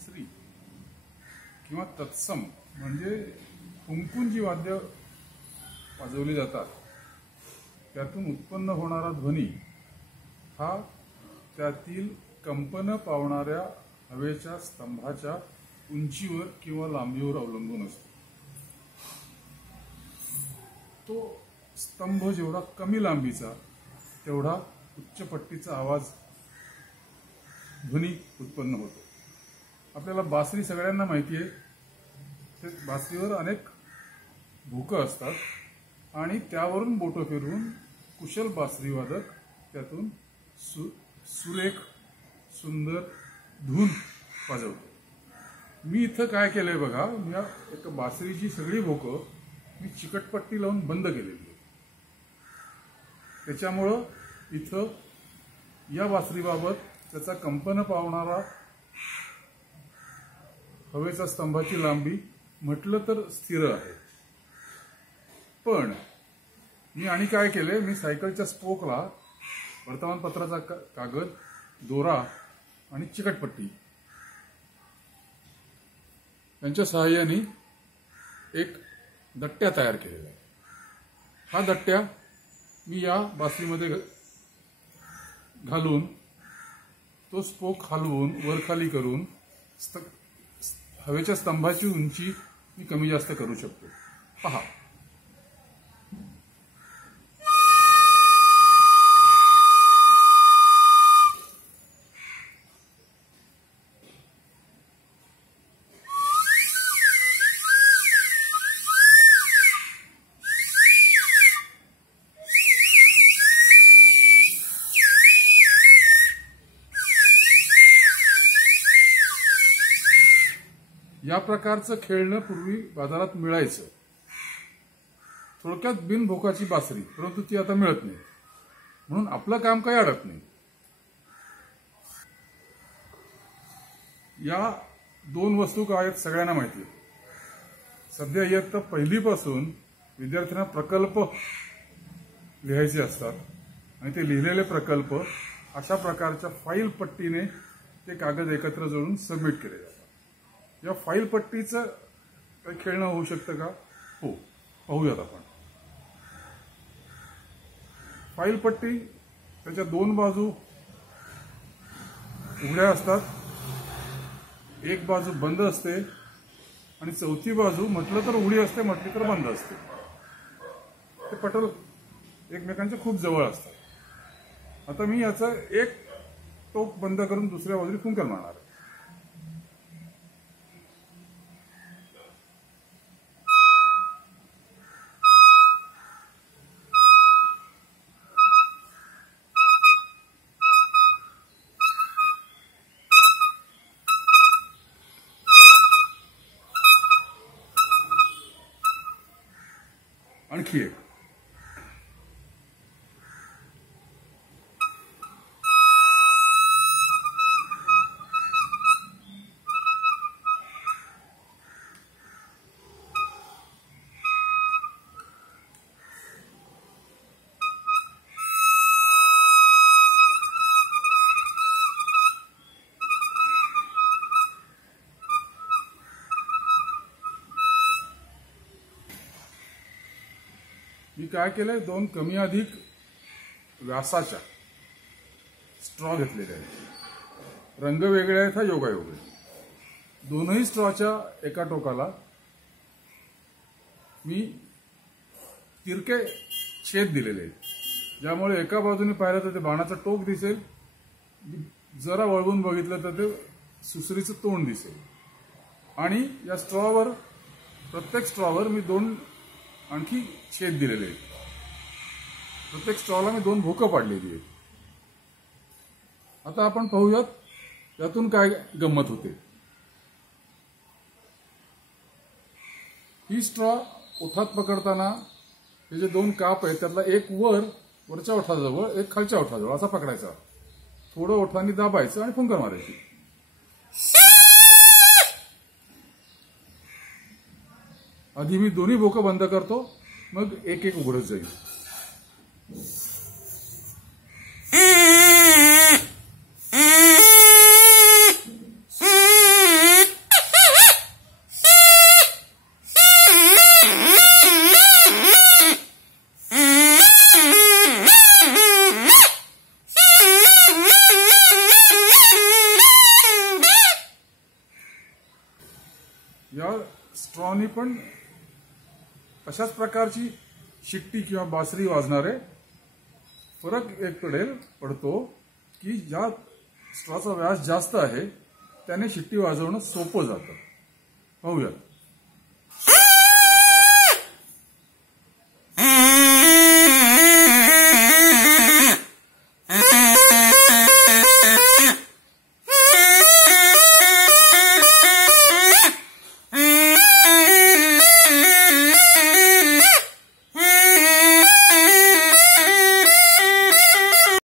बासरी किंवा तत्सम म्हणजे कुंकून जी वाद्य वाजवली जातात त्यातून उत्पन्न होणारा ध्वनी हा त्यातील कंपन पावणाऱ्या हवेच्या स्तंभाच्या उंचीवर किंवा लांबीवर अवलंबून असतो। तो स्तंभ जेवढा कमी लांबीचा तेवढा उच्च पट्टीचा आवाज ध्वनी उत्पन्न होतो। आपल्याला बासरी सगळ्यांना माहिती आहे, ते बासरीवर अनेक भोकं असतात आणि त्यावरून बोटं फिरवून कुशल बासरीवादक त्यातून सुरेख सुंदर धून वाजवतो। मी इथं काय केलंय बघा, मी एक बासरीची सगळी भोकं मी चिकटपट्टी लावून बंद केलेली आहे। त्याच्यामुळं इथं या बासरीबाबत त्याचा कंपन पावणारा हवेच्या स्तंभाची लांबी म्हटलं तर स्थिर आहे। पण मी आणि काय केले, मी सायकलच्या स्पोकला वर्तमानपत्राचा कागद, दोरा आणि चिकटपट्टी यांच्या सहाय्याने एक दट्ट्या तयार केलेला आहे। हा दट्ट्या मी या बासरीमध्ये घालून तो स्पोक हलवून वरखाली करून हवेच्या स्तंभाची उंची मी कमी जास्त करू शकतो। पहा, या प्रकारचं खेळणं पूर्वी बाजारात मिळायचं। थोडक्यात बिनभोकाची बासरी, परंतु ती आता मिळत नाही, म्हणून आपलं काम काही अडत नाही। या दोन वस्तू काय आहेत सगळ्यांना माहिती आहे। सध्या इयत्ता पहिलीपासून विद्यार्थ्यांना प्रकल्प लिहायचे असतात आणि ते लिहिलेले प्रकल्प अशा प्रकारच्या फाईल पट्टीने ते कागद एकत्र जोडून सबमिट केले जातात। या फाईल पट्टीचं काही खेळणं होऊ शकतं का? हो, पाहूयात आपण। फाईल पट्टी त्याच्या दोन बाजू उघड्या असतात, एक बाजू बंद असते आणि चौथी बाजू म्हटलं तर उघडी असते, म्हटली तर बंद असते। ते पटल एकमेकांच्या खूप जवळ असतात। आता मी याचं एक टोक बंद करून दुसऱ्या बाजूला फुंकर मारणार आहे। आणखी एक, मी काय केलंय, दोन कमी अधिक व्यासाच्या स्ट्रॉ घेतलेले आहेत। रंग वेगळे आहेत, हा योगायोग आहे। दोनही स्ट्रॉच्या एका टोकाला मी तिरके छेद दिलेले आहेत, ज्यामुळे एका बाजूने पाहिलं तर ते बाणाचं टोक दिसेल, जरा वळवून बघितलं तर ते सुसरीचं तोंड दिसेल। आणि या स्ट्रॉवर, प्रत्येक स्ट्रॉवर मी दोन आणखी छेद दिलेले आहेत। प्रत्येक स्ट्रॉला मी दोन भोकं पाडलेली आहेत। आता आपण पाहूयात यातून काय गंमत होते। ही स्ट्रॉ ओठात पकडताना हे जे दोन काप आहेत त्यातला एक वरच्या ओठाजवळ, एक खालच्या ओठाजवळ असा पकडायचा, थोडं ओठांनी दाबायचं आणि फुंकर मारायची। आधी मी दोन्ही भोकं बंद करतो, मग एक एक उघडत जाईल। या स्ट्रॉनी पण अशाच प्रकारची शिट्टी किंवा बासरी वाजणारे फरक एक पडतो की ज्या स्ट्रॉचा व्यास जास्त आहे त्याने शिट्टी वाजवणं सोपं जातं. पाहूयात.